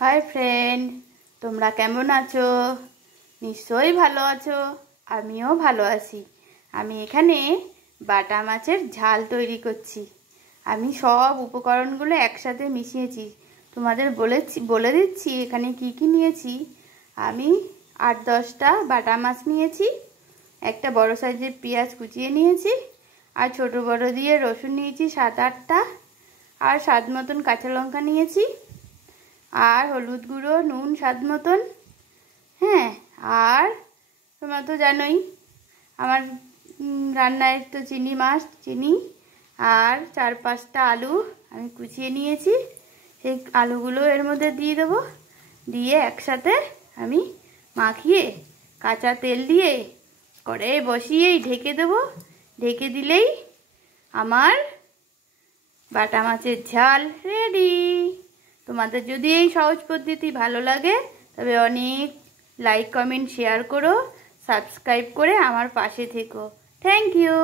Hi friend, তোমরা কেমন আছো? নিশ্চয়ই ভালো আছো। আমিও ভালো আছি। আমি এখানে বাটা মাছের ঝাল তৈরি করছি। আমি সব উপকরণগুলো একসাথে মিশিয়েছি। তোমাদের বলে দিচ্ছি এখানে কি কি নিয়েছি। আমি 8-10টা বাটা মাছ নিয়েছি, একটা বড় সাইজের পেঁয়াজ কুচিয়ে নিয়েছি, আর ছোট বড় দিয়ে রসুন নিয়েছি 7-8টা, আর স্বাদ মতন কাঁচা লঙ্কা নিয়েছি, আর হলুদ গুঁড়ো, নুন স্বাদ মতন। হ্যাঁ, আর তোমরা তো জানোই আমার রান্নায় তো চিনি, আর 4-5টা আলু আমি কুচিয়ে নিয়েছি। সেই আলুগুলো এর মধ্যে দিয়ে দেবো, দিয়ে একসাথে আমি মাখিয়ে কাঁচা তেল দিয়ে কড়াইয়ে বসিয়েই ঢেকে দেবো। ঢেকে দিলেই আমার বাটা মাছের ঝাল রেডি। তোমাদের যদি এই সহজ পদ্ধতি ভালো লাগে তবে অনেক লাইক, কমেন্ট, শেয়ার করো, সাবস্ক্রাইব করে আমার পাশে থেকো। Thank you.